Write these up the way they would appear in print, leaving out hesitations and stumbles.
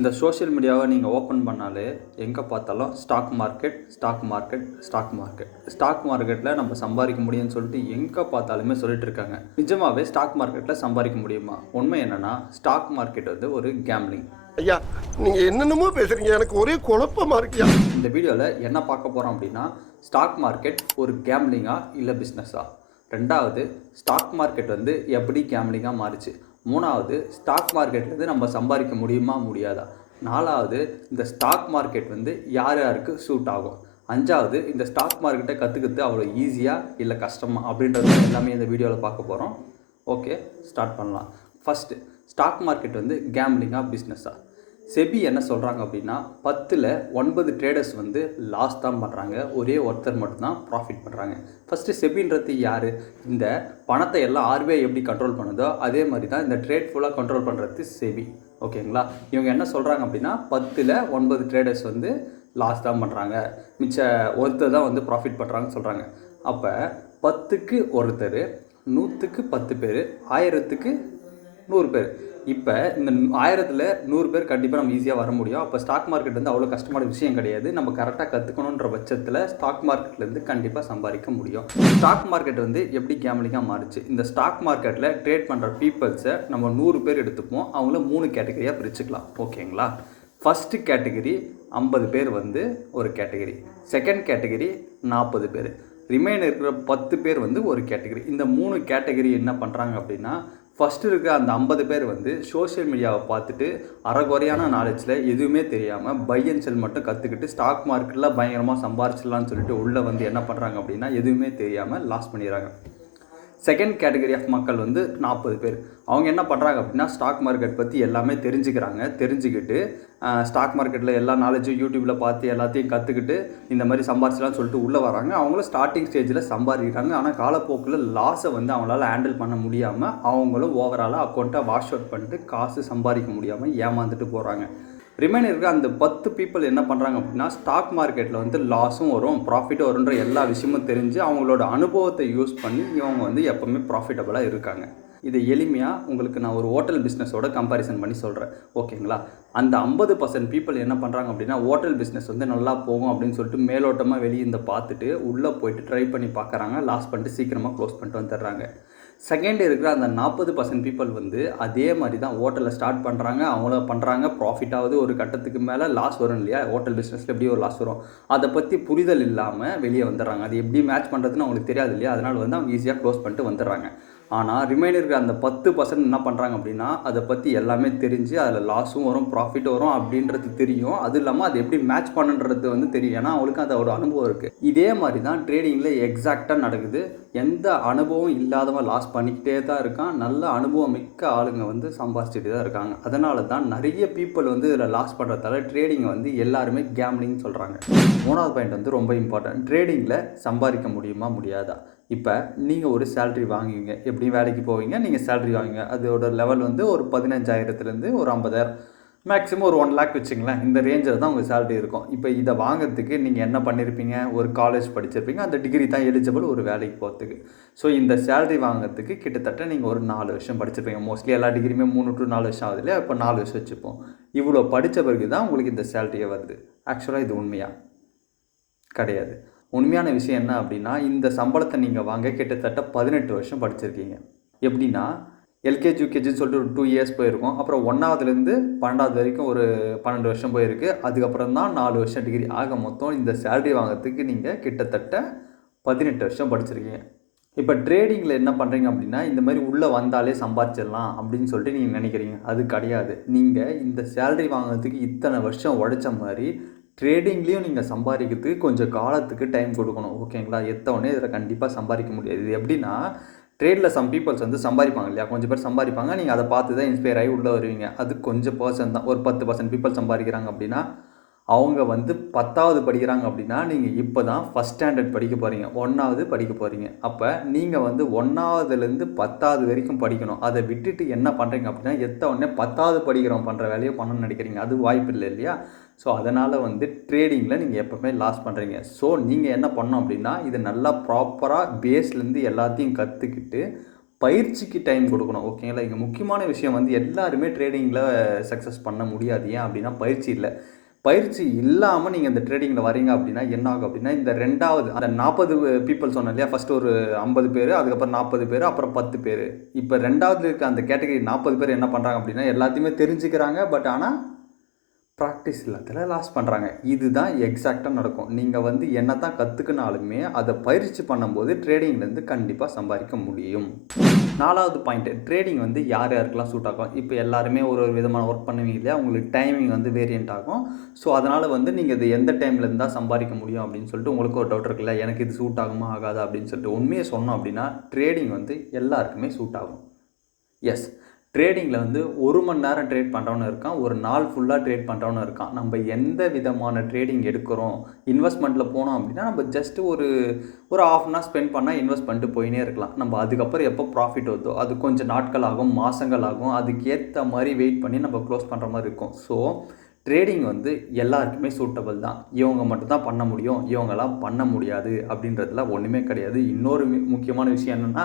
இந்த சோஷியல் மீடியாவை நீங்கள் ஓப்பன் பண்ணாலே எங்கே பார்த்தாலும் stock market stock market stock market stock மார்க்கெட்டில் நம்ம சம்பாதிக்க முடியும்னு சொல்லிட்டு எங்கே பார்த்தாலுமே சொல்லிட்டு இருக்காங்க. நிஜமாவே ஸ்டாக் மார்க்கெட்டில் சம்பாதிக்க முடியுமா? உண்மை என்னென்னா ஸ்டாக் மார்க்கெட் வந்து ஒரு கேம்லிங். ஐயா நீங்கள் என்னென்னமோ பேசுகிறீங்க, எனக்கு ஒரே குழப்பமாக இருக்கியா. இந்த வீடியோவில் என்ன பார்க்க போகிறோம் அப்படின்னா, ஸ்டாக் மார்க்கெட் ஒரு கேம்லிங்கா இல்லை பிஸ்னஸா? ரெண்டாவது, ஸ்டாக் மார்க்கெட் வந்து எப்படி கேம்லிங்காக மாறிச்சு? மூணாவது, ஸ்டாக் மார்க்கெட்லேருந்து நம்ம சம்பாதிக்க முடியுமா முடியாதா? நாலாவது, இந்த ஸ்டாக் மார்க்கெட் வந்து யார் யாருக்கு சூட் ஆகும்? அஞ்சாவது, இந்த ஸ்டாக் மார்க்கெட்டை கற்றுக்கிறது அவ்வளோ ஈஸியாக இல்லை கஷ்டமா அப்படின்றது எல்லாமே இந்த வீடியோவில் பார்க்க போகிறோம். ஓகே, ஸ்டார்ட் பண்ணலாம். ஃபஸ்ட்டு, ஸ்டாக் மார்க்கெட் வந்து கேம்லிங்கா பிஸ்னஸா? செபி என்ன சொல்கிறாங்க அப்படின்னா, 10ல் 9 ட்ரேடர்ஸ் வந்து லாஸ் தான் பண்ணுறாங்க, ஒரே ஒருத்தர் மட்டும்தான் ப்ராஃபிட் பண்ணுறாங்க. ஃபஸ்ட்டு செபின்றது யார்? இந்த பணத்தை எல்லாம் ஆர்பிஐ எப்படி கண்ட்ரோல் பண்ணுதோ அதே மாதிரி தான் இந்த ட்ரேட் ஃபுல்லாக கண்ட்ரோல் பண்ணுறது செபி. ஓகேங்களா? இவங்க என்ன சொல்கிறாங்க அப்படின்னா, 10ல் 9 ட்ரேடர்ஸ் வந்து லாஸ் தான் பண்ணுறாங்க, மிச்ச ஒருத்தர் தான் வந்து ப்ராஃபிட் பண்ணுறாங்கன்னு சொல்கிறாங்க. அப்போ 10க்கு ஒருத்தர், 100க்கு 10 பேர், 1000க்கு 100 பேர். இப்போ இந்த 1000ல் 100 பேர் கண்டிப்பாக நம்ம ஈஸியாக வர முடியும். அப்போ ஸ்டாக் மார்க்கெட் வந்து அவ்வளோ கஷ்டமான விஷயம் கிடையாது. நம்ம கரெக்டாக கற்றுக்கணுன்ற பட்சத்தில் ஸ்டாக் மார்க்கெட்லேருந்து கண்டிப்பாக சம்பாதிக்க முடியும். ஸ்டாக் மார்க்கெட் வந்து எப்படி கேம்லிங்காக மாறிச்சு? இந்த ஸ்டாக் மார்க்கெட்டில் ட்ரேட் பண்ணுற பீப்புள்ஸை நம்ம 100 பேர் எடுத்துப்போம். அவங்கள 3 கேட்டகரியாக பிரிச்சுக்கலாம். ஓகேங்களா? ஃபஸ்ட்டு கேட்டகரி 50 பேர் வந்து ஒரு கேட்டகரி, செகண்ட் கேட்டகரி 40 பேர், ரிமைன் இருக்கிற 10 பேர் வந்து ஒரு கேட்டகரி. இந்த 3 கேட்டகரி என்ன பண்ணுறாங்க அப்படின்னா, ஃபஸ்ட்டு இருக்க அந்த 50 பேர் வந்து சோஷியல் மீடியாவை பார்த்துட்டு அரைகுறையான நாலேஜில் எதுவுமே தெரியாமல் பை அண்ட் செல் மட்டும் கற்றுக்கிட்டு ஸ்டாக் மார்க்கெட்டில் பயங்கரமாக சம்பாரிச்சிடலான்னு சொல்லிட்டு உள்ளே வந்து என்ன பண்ணுறாங்க அப்படின்னா, எதுவுமே தெரியாமல் லாஸ் பண்ணிடுறாங்க. செகண்ட் கேட்டகரி ஆஃப் மக்கள் வந்து 40 பேர். அவங்க என்ன பண்ணுறாங்க அப்படின்னா, ஸ்டாக் மார்க்கெட் பற்றி எல்லாமே தெரிஞ்சுக்கிட்டு ஸ்டாக் மார்க்கெட்டில் எல்லா நாலேஜும் யூடியூப்பில் பார்த்து எல்லாத்தையும் கற்றுக்கிட்டு இந்த மாதிரி சம்பாரிச்சலாம்னு சொல்லிட்டு உள்ளே வராங்க. அவங்களும் ஸ்டார்டிங் ஸ்டேஜில் சம்பாதிக்கிறாங்க. ஆனால் காலப்போக்கில் லாஸை வந்து அவங்களால ஹேண்டில் பண்ண முடியாமல் அவங்களும் ஓவராலாக அக்கௌண்ட்டை வாஷ் அவுட் பண்ணிட்டு காசு சம்பாதிக்க முடியாமல் ஏமாந்துட்டு போகிறாங்க. ரிமைனர் இருக்க அந்த 10 பீப்புள் என்ன பண்ணுறாங்க அப்படின்னா, ஸ்டாக் மார்க்கெட்டில் வந்து லாஸும் வரும் ப்ராஃபிட்டும் வரும்ன்ற எல்லா விஷயமும் தெரிஞ்சு அவங்களோட அனுபவத்தை யூஸ் பண்ணி இவங்க வந்து எப்போவுமே ப்ராஃபிட்டபுளாக இருக்காங்க. இது எளிமையாக உங்களுக்கு நான் ஒரு ஹோட்டல் பிஸ்னஸோட கம்பேரிசன் பண்ணி சொல்கிறேன். ஓகேங்களா? அந்த 50% பீப்புள் என்ன பண்ணுறாங்க அப்படின்னா, ஹோட்டல் பிஸ்னஸ் வந்து நல்லா போகும் அப்படின்னு சொல்லிட்டு மேலோட்டமாக வெளியே இந்த பார்த்துட்டு உள்ளே போயிட்டு ட்ரை பண்ணி பார்க்குறாங்க, லாஸ் பண்ணிட்டு சீக்கிரமாக க்ளோஸ் பண்ணிட்டு வந்துடுறாங்க. செகண்ட் இருக்கிற அந்த 40% பீப்புள் வந்து அதே மாதிரி தான் ஹோட்டலில் ஸ்டார்ட் பண்ணுறாங்க, அவங்களும் பண்ணுறாங்க, ப்ராஃபிட் ஆகுது, ஒரு கட்டத்துக்கு மேலே லாஸ் வரும் இல்லையா? ஹோட்டல் பிஸ்னஸில் எப்படி ஒரு லாஸ் வரும், அதை பற்றி புரிதல் இல்லாமல் வெளியே வந்துடுறாங்க. அது எப்படி மேட்ச் பண்ணுறதுன்னு அவங்களுக்கு தெரியாது இல்லையா? அதனால் வந்து அவங்க ஈஸியாக க்ளோஸ் பண்ணிட்டு வந்துடுறாங்க. ஆனால் ரிமைனர் இருக்கிற அந்த 10% என்ன பண்ணுறாங்க அப்படின்னா, அதை பற்றி எல்லாமே தெரிஞ்சு அதில் லாஸும் வரும் ப்ராஃபிட் வரும் அப்படின்றது தெரியும். அது இல்லாமல் அது எப்படி மேட்ச் பண்ணுன்றது வந்து தெரியும். ஏன்னா அவங்களுக்கு அதோட அனுபவம் இருக்குது. இதே மாதிரி தான் ட்ரேடிங்கில் எக்ஸாக்டாக நடக்குது. எந்த அனுபவம் இல்லாதவன் லாஸ் பண்ணிக்கிட்டே தான் இருக்கான், நல்ல அனுபவம் மிக்க ஆளுங்க வந்து சம்பாதிச்சுட்டு தான் இருக்காங்க. அதனால தான் நிறைய பீப்புள் வந்து இதில் லாஸ் பண்ணுறதால ட்ரேடிங்கை வந்து எல்லாருமே கேம்லிங் சொல்கிறாங்க. மூணாவது பாயிண்ட் வந்து ரொம்ப இம்பார்ட்டன்ட். ட்ரேடிங்கில் சம்பாதிக்க முடியுமா முடியாதா? இப்போ நீங்கள் ஒரு சேல்ரி வாங்குவீங்க, எப்படி வேலைக்கு போவீங்க, நீங்கள் சேல்ரி வாங்குவீங்க. அதோட லெவல் வந்து ஒரு 15,000லேருந்து ஒரு 50,000, மேக்ஸிமம் ஒரு 1 lakh வச்சுங்களேன். இந்த ரேஞ்சில் தான் உங்கள் சேல்ரி இருக்கும். இப்போ இதை வாங்கிறதுக்கு நீங்கள் என்ன பண்ணியிருப்பீங்க? ஒரு காலேஜ் படிச்சிருப்பீங்க, அந்த டிகிரி தான் எலிஜிபிள் ஒரு வேலைக்கு போகிறதுக்கு. ஸோ இந்த சேல்ரி வாங்கிறதுக்கு கிட்டத்தட்ட நீங்கள் ஒரு 4 வருஷம் படிச்சிருப்பீங்க. மோஸ்ட்லி எல்லா டிகிரியுமே 3 to 4 வருஷம் ஆகுது இல்லையா? இப்போ 4 வருஷம் வச்சுப்போம். இவ்வளோ படித்த பிறகு தான் உங்களுக்கு இந்த சேல்ரியே வருது. ஆக்சுவலாக இது உண்மையா? கிடையாது. உண்மையான விஷயம் என்ன அப்படின்னா, இந்த சம்பளத்தை நீங்கள் வாங்க கிட்டத்தட்ட 18 வருஷம் படிச்சிருக்கீங்க. எப்படின்னா, எல்கேஜி யூகேஜின்னு சொல்லிட்டு ஒரு 2 years போயிருக்கும். அப்புறம் 1ஆவதுலேருந்து 12ஆவது வரைக்கும் ஒரு 12 வருஷம் போயிருக்கு. அதுக்கப்புறம் தான் 4 வருஷம் டிகிரி. ஆக மொத்தம் இந்த சேலரி வாங்கிறதுக்கு நீங்கள் கிட்டத்தட்ட 18 வருஷம் படிச்சிருக்கீங்க. இப்போ ட்ரேடிங்கில் என்ன பண்ணுறீங்க அப்படின்னா, இந்த மாதிரி உள்ளே வந்தாலே சம்பாதிச்சிடலாம் அப்படின்னு சொல்லிட்டு நீங்கள் நினைக்கிறீங்க. அது கிடையாது. நீங்கள் இந்த சேலரி வாங்கிறதுக்கு இத்தனை வருஷம் உழைச்ச மாதிரி ட்ரேடிங்லேயும் நீங்கள் சம்பாதிக்கிறதுக்கு கொஞ்சம் காலத்துக்கு டைம் கொடுக்கணும். ஓகேங்களா? எத்தவொடனே இதில் கண்டிப்பாக சம்பாதிக்க முடியாது. இது எப்படின்னா, ட்ரேடில் சம் பீப்புள்ஸ் வந்து சம்பாதிப்பாங்க இல்லையா? கொஞ்சம் பேர் சம்பாதிப்பாங்க, நீங்கள் அதை பார்த்து தான் இன்ஸ்பயர் ஆகி உள்ளே வருவீங்க. அது கொஞ்சம் பர்சன் தான். ஒரு 10% பீப்புள் சம்பாதிக்கிறாங்க அப்படின்னா, அவங்க வந்து 10வது படிக்கிறாங்க அப்படின்னா, நீங்கள் இப்போ தான் ஃபஸ்ட் ஸ்டாண்டர்ட் படிக்க போகிறீங்க, 1ஆவது படிக்க போகிறீங்க. அப்போ நீங்கள் வந்து 1ஆவதுலேருந்து 10வது வரைக்கும் படிக்கணும். அதை விட்டுட்டு என்ன பண்ணுறீங்க அப்படின்னா, எத்தவொடனே 10வது படிக்கிறவன் பண்ணுற வேலையை பண்ணணும்னு நினைக்கிறீங்க. அது வாய்ப்பு இல்லை இல்லையா? ஸோ அதனால் வந்து ட்ரேடிங்கில் நீங்கள் எப்போவுமே லாஸ் பண்ணுறீங்க. ஸோ நீங்கள் என்ன பண்ணணும் அப்படின்னா, இதை நல்லா ப்ராப்பராக பேஸ்லேருந்து எல்லாத்தையும் கற்றுக்கிட்டு பயிற்சிக்கு டைம் கொடுக்கணும். ஓகேங்களா? இங்கே முக்கியமான விஷயம் வந்து எல்லாருமே ட்ரேடிங்கில் சக்ஸஸ் பண்ண முடியாது. ஏன் அப்படின்னா பயிற்சி இல்லை. பயிற்சி இல்லாமல் நீங்கள் இந்த ட்ரேடிங்கில் வரீங்க அப்படின்னா என்ன ஆகும் அப்படின்னா, இந்த 2வது அந்த 40 பீப்பிள் சொன்னேன் இல்லையா? ஃபஸ்ட்டு ஒரு 50 பேர், அதுக்கப்புறம் 40 பேர், அப்புறம் 10 பேர். இப்போ 2வது இருக்க அந்த கேட்டகரி 40 பேர் என்ன பண்ணுறாங்க அப்படின்னா, எல்லாத்தையுமே தெரிஞ்சுக்கிறாங்க. பட் ஆனால் ப்ராக்டிஸ் இல்லாதல லாஸ் பண்ணுறாங்க. இதுதான் எக்ஸாக்டாக நடக்கும். நீங்கள் வந்து என்ன தான் கற்றுக்கினாலுமே அதை பயிற்சி பண்ணும்போது ட்ரேடிங்லேருந்து கண்டிப்பாக சம்பாதிக்க முடியும். 4வது பாயிண்ட்டு, ட்ரேடிங் வந்து யார் யாருக்கெல்லாம் சூட் ஆகும். இப்போ எல்லாருமே ஒரு ஒரு விதமான ஒர்க் பண்ணுவீங்க இல்லையா? உங்களுக்கு டைமிங் வந்து வேரியண்ட் ஆகும். ஸோ அதனால் வந்து நீங்கள் இது எந்த டைமில் இருந்தால் சம்பாதிக்க முடியும் அப்படின்னு சொல்லிட்டு உங்களுக்கு ஒரு டவுட் இருக்குல்ல, எனக்கு இது சூட் ஆகுமா ஆகாதா அப்படின்னு சொல்லிட்டு. உண்மையை சொன்னோம் அப்படின்னா ட்ரேடிங் வந்து எல்லாருக்குமே சூட் ஆகும். எஸ், ட்ரேடிங்கில் வந்து 1 மணி நேரம் ட்ரேட் பண்ணுறவனு இருக்கான், ஒரு நாள் ஃபுல்லாக ட்ரேட் பண்ணுறவனு இருக்கான். நம்ம எந்த விதமான ட்ரேடிங் எடுக்கிறோம், இன்வெஸ்ட்மெண்ட்டில் போனோம் அப்படின்னா நம்ம ஜஸ்ட்டு ஒரு ½ அன் ஹவர் ஸ்பெண்ட் பண்ணால் இன்வெஸ்ட் பண்ணிட்டு போயினே இருக்கலாம். நம்ம அதுக்கப்புறம் எப்போ ப்ராஃபிட் வருதோ அது கொஞ்சம் நாட்கள் ஆகும், மாதங்கள் ஆகும். அதுக்கேற்ற மாதிரி வெயிட் பண்ணி நம்ம க்ளோஸ் பண்ணுற மாதிரி இருக்கும். ஸோ ட்ரேடிங் வந்து எல்லாருக்குமே சூட்டபிள் தான். இவங்க மட்டும்தான் பண்ண முடியும், இவங்கெல்லாம் பண்ண முடியாது அப்படின்றதுல ஒன்றுமே கிடையாது. இன்னொரு முக்கியமான விஷயம் என்னென்னா,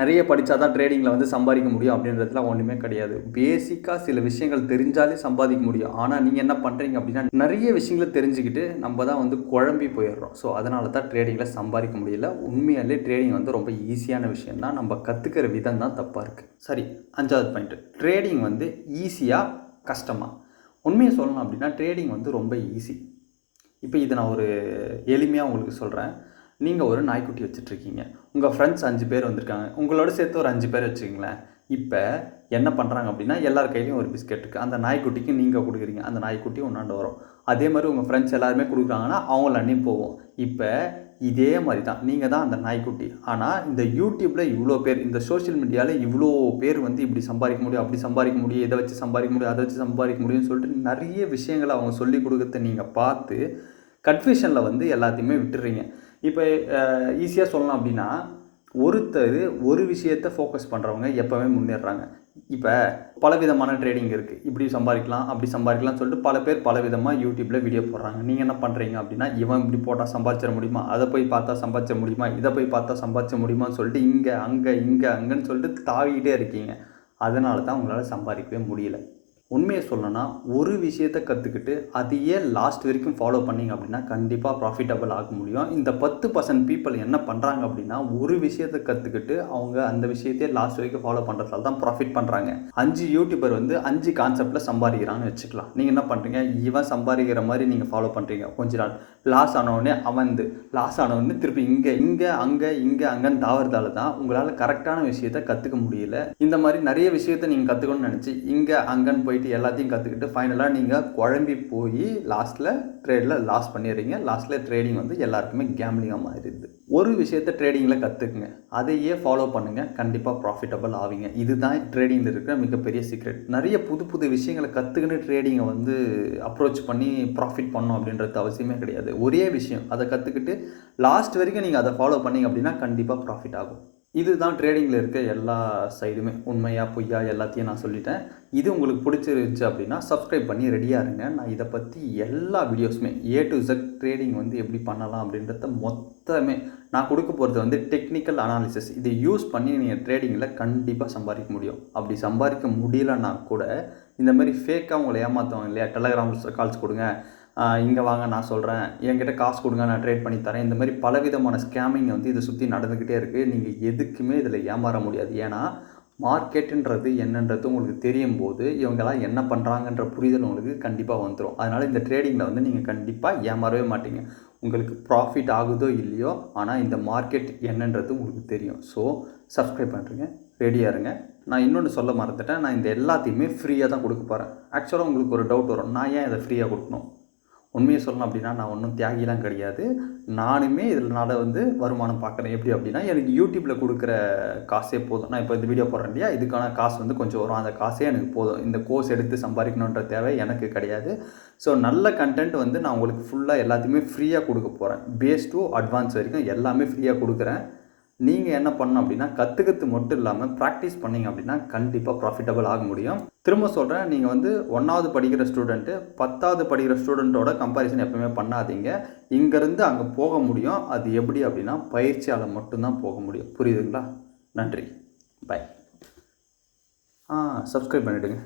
நிறைய படித்தா தான் ட்ரேடிங்கில் வந்து சம்பாதிக்க முடியும் அப்படின்றதுலாம் ஒன்றுமே கிடையாது. பேசிக்காக சில விஷயங்கள் தெரிஞ்சாலே சம்பாதிக்க முடியும். ஆனால் நீங்கள் என்ன பண்ணுறீங்க அப்படின்னா, நிறைய விஷயங்களை தெரிஞ்சுக்கிட்டு நம்ம தான் வந்து குழம்பி போயிடுறோம். ஸோ அதனால தான் ட்ரேடிங்கில் சம்பாதிக்க முடியல. உண்மையாலே ட்ரேடிங் வந்து ரொம்ப ஈஸியான விஷயம் தான். நம்ம கற்றுக்கிற விதம் தான் தப்பாக இருக்குது. சரி, 5வது பாயிண்ட்டு, ட்ரேடிங் வந்து ஈஸியாக கஷ்டமாக. உண்மையை சொல்லணும் அப்படின்னா ட்ரேடிங் வந்து ரொம்ப ஈஸி. இப்போ இதை நான் ஒரு எளிமையாக உங்களுக்கு சொல்கிறேன். நீங்கள் ஒரு நாய்க்குட்டி வச்சுட்ருக்கீங்க, உங்கள் ஃப்ரெண்ட்ஸ் 5 பேர் வந்திருக்காங்க, உங்களோட சேர்த்து ஒரு 5 பேர் வச்சுக்கிங்களேன். இப்போ என்ன பண்ணுறாங்க அப்படின்னா, எல்லார் கையிலையும் ஒரு பிஸ்கெட் இருக்குது. அந்த நாய்க்குட்டிக்கு நீங்கள் கொடுக்குறீங்க, அந்த நாய்க்குட்டி ஒன்றாண்டு வரும். அதே மாதிரி உங்கள் ஃப்ரெண்ட்ஸ் எல்லாருமே கொடுக்குறாங்கன்னா அவங்கள அன்னையும் போகும். இப்போ இதே மாதிரி தான் நீங்கள் தான் அந்த நாய்க்குட்டி. ஆனால் இந்த யூடியூப்பில் இவ்வளோ பேர், இந்த சோஷியல் மீடியாவில் இவ்வளோ பேர் வந்து இப்படி சம்பாதிக்க முடியும், அப்படி சம்பாதிக்க முடியும், இதை வச்சு சம்பாதிக்க முடியும், அதை வச்சு சம்பாதிக்க முடியும்னு சொல்லிட்டு நிறைய விஷயங்களை அவங்க சொல்லி கொடுக்கறத நீங்கள் பார்த்து கன்ஃபியூஷனில் வந்து எல்லாத்தையுமே விட்டுறீங்க. இப்போ ஈஸியாக சொல்லணும் அப்படின்னா, ஒருத்தர் ஒரு விஷயத்தை ஃபோக்கஸ் பண்ணுறவங்க எப்போவுமே முன்னேறுறாங்க. இப்போ பலவிதமான ட்ரேடிங் இருக்குது. இப்படி சம்பாதிக்கலாம், அப்படி சம்பாதிக்கலாம்னு சொல்லிட்டு பல பேர் பலவிதமாக யூடியூப்பில் வீடியோ போடுறாங்க. நீங்கள் என்ன பண்ணுறீங்க அப்படின்னா, இவன் இப்படி போட்டால் சம்பாதிச்சிட முடியுமா, அதை போய் பார்த்தா சம்பாதிச்சிட முடியுமா, இதை போய் பார்த்தா சம்பாதிச்சிட முடியுமான்னு சொல்லிட்டு இங்கே அங்கேன்னு சொல்லிட்டு தாவிக்கிட்டே இருக்கீங்க. அதனால தான் உங்களால் சம்பாதிக்கவே முடியல. உண்மையை சொல்லணும்னா, ஒரு விஷயத்தை கற்றுக்கிட்டு அதையே லாஸ்ட் வரைக்கும் ஃபாலோ பண்ணிங்க அப்படின்னா கண்டிப்பாக ப்ராஃபிட்டபிள் ஆக முடியும். இந்த 10% பீப்புள் என்ன பண்ணுறாங்க அப்படின்னா, ஒரு விஷயத்தை கற்றுக்கிட்டு அவங்க அந்த விஷயத்தையே லாஸ்ட் வரைக்கும் ஃபாலோ பண்ணுறதால தான் ப்ராஃபிட் பண்ணுறாங்க. 5 யூடியூபர் வந்து 5 கான்செப்டில் சம்பாதிக்கிறான்னு வச்சுக்கலாம். நீங்கள் என்ன பண்ணுறீங்க, இவன் சம்பாதிக்கிற மாதிரி நீங்கள் ஃபாலோ பண்ணுறீங்க. கொஞ்ச நாள் லாஸ் ஆனவுடனே லாஸ் ஆனவுடனே திருப்பி இங்கே அங்கேன்னு தாவறதால தான் உங்களால் கரெக்டான விஷயத்தை கற்றுக்க முடியல. இந்த மாதிரி நிறைய விஷயத்தை நீங்கள் கற்றுக்கணும்னு நினச்சி இங்கே அங்கேன்னு போயிட்டு எல்லாத்தையும் கற்றுக்கிட்டு ஃபைனலாக நீங்கள் குழம்பி போய் லாஸ்ட்டில் ட்ரேடில் லாஸ் பண்ணிடுறீங்க. லாஸ்ட்டில் ட்ரேடிங் வந்து எல்லாருக்குமே கேம்லிங்காக மாறிடுது. ஒரு விஷயத்தை ட்ரேடிங்கில் கற்றுக்குங்க, அதையே ஃபாலோ பண்ணுங்கள், கண்டிப்பாக ப்ராஃபிட்டபிள் ஆவீங்க. இதுதான் ட்ரேடிங்கில் இருக்கிற மிகப்பெரிய சீக்ரெட். நிறைய புது விஷயங்களை கற்றுக்கின்னு ட்ரேடிங்கை வந்து அப்ரோச் பண்ணி ப்ராஃபிட் பண்ணணும் அப்படின்றது அவசியமே கிடையாது. ஒரே விஷயம் அதை கற்றுக்கிட்டு லாஸ்ட் வரைக்கும் நீங்கள் அதை ஃபாலோ பண்ணிங்க அப்படின்னா கண்டிப்பாக ப்ராஃபிட் ஆகும். இதுதான் ட்ரேடிங்கில் இருக்க எல்லா சைடுமே. உண்மையா பொய்யா எல்லாத்தையும் நான் சொல்லிட்டேன். இது உங்களுக்கு பிடிச்சிருந்துச்சு அப்படின்னா சப்ஸ்கிரைப் பண்ணி ரெடியாக இருங்க. நான் இதை பற்றி எல்லா வீடியோஸுமே A to Z ட்ரேடிங் வந்து எப்படி பண்ணலாம் அப்படின்றத மொத்தமே நான் கொடுக்க போகிறது வந்து டெக்னிக்கல் அனாலிசிஸ். இதை யூஸ் பண்ணி நீங்கள் ட்ரேடிங்கில் கண்டிப்பாக சம்பாதிக்க முடியும். அப்படி சம்பாதிக்க முடியலன்னா கூட இந்த மாதிரி ஃபேக்காக உங்களை ஏமாற்றுவாங்க இல்லையா, டெலகிராம் கால்ஸ் கொடுங்க, இங்கே வாங்க நான் சொல்கிறேன், என்கிட்ட காசு கொடுங்க நான் ட்ரேட் பண்ணி தரேன். இந்த மாதிரி பலவிதமான ஸ்கேமிங் வந்து இதை சுற்றி நடந்துக்கிட்டே இருக்குது. நீங்கள் எதுக்குமே இதில் ஏமாற முடியாது. ஏன்னா மார்க்கெட்டுன்றது என்னன்றது உங்களுக்கு தெரியும் போது இவங்கெல்லாம் என்ன பண்ணுறாங்கன்ற புரிதல் உங்களுக்கு கண்டிப்பாக வந்துடும். அதனால் இந்த ட்ரேடிங்கில் வந்து நீங்கள் கண்டிப்பாக ஏமாறவே மாட்டீங்க. உங்களுக்கு ப்ராஃபிட் ஆகுதோ இல்லையோ, ஆனால் இந்த மார்க்கெட் என்னன்றது உங்களுக்கு தெரியும். ஸோ சப்ஸ்கிரைப் பண்ணுறீங்க, ரெடியாக இருங்க. நான் இன்னொன்று சொல்ல மறந்துட்டேன், நான் இந்த எல்லாத்தையுமே ஃப்ரீயாக தான் கொடுக்க போகிறேன். ஆக்சுவலாக உங்களுக்கு ஒரு டவுட் வரும், நான் ஏன் இதை ஃப்ரீயாக கொடுக்கணும்? உண்மையை சொல்லணும் அப்படின்னா நான் ஒன்றும் தியாகிலாம் கிடையாது. நானுமே இதனால் வந்து வருமானம் பார்க்குறேன். எப்படி அப்படின்னா, எனக்கு யூடியூப்பில் கொடுக்குற காசே போதும். நான் இப்போ இந்த வீடியோ போடுறேன் இல்லையா, இதுக்கான காசு வந்து கொஞ்சம் வரும். அந்த காசே எனக்கு போதும். இந்த கோர்ஸ் எடுத்து சம்பாதிக்கணுன்ற தேவை எனக்கு கிடையாது. ஸோ நல்ல கண்டென்ட் வந்து நான் உங்களுக்கு ஃபுல்லாக எல்லாத்தையுமே ஃப்ரீயாக கொடுக்க போகிறேன். பேஸ் டு அட்வான்ஸ் வரைக்கும் எல்லாமே ஃப்ரீயாக கொடுக்குறேன். நீங்கள் என்ன பண்ணணும் அப்படின்னா, கற்றுக்கிறது மட்டும் இல்லாமல் ப்ராக்டிஸ் பண்ணிங்க அப்படின்னா கண்டிப்பாக ப்ராஃபிட்டபிள் ஆக முடியும். திரும்ப சொல்கிறேன், நீங்கள் வந்து 1வது படிக்கிற ஸ்டூடெண்ட்டு 10வது படிக்கிற ஸ்டூடெண்ட்டோட கம்பேரிசன் எப்பவுமே பண்ணாதீங்க. இங்கேருந்து அங்கே போக முடியும். அது எப்படி அப்படின்னா பயிற்சியால் மட்டும்தான் போக முடியும். புரியுதுங்களா? நன்றி. பை. சப்ஸ்கிரைப் பண்ணிவிடுங்க.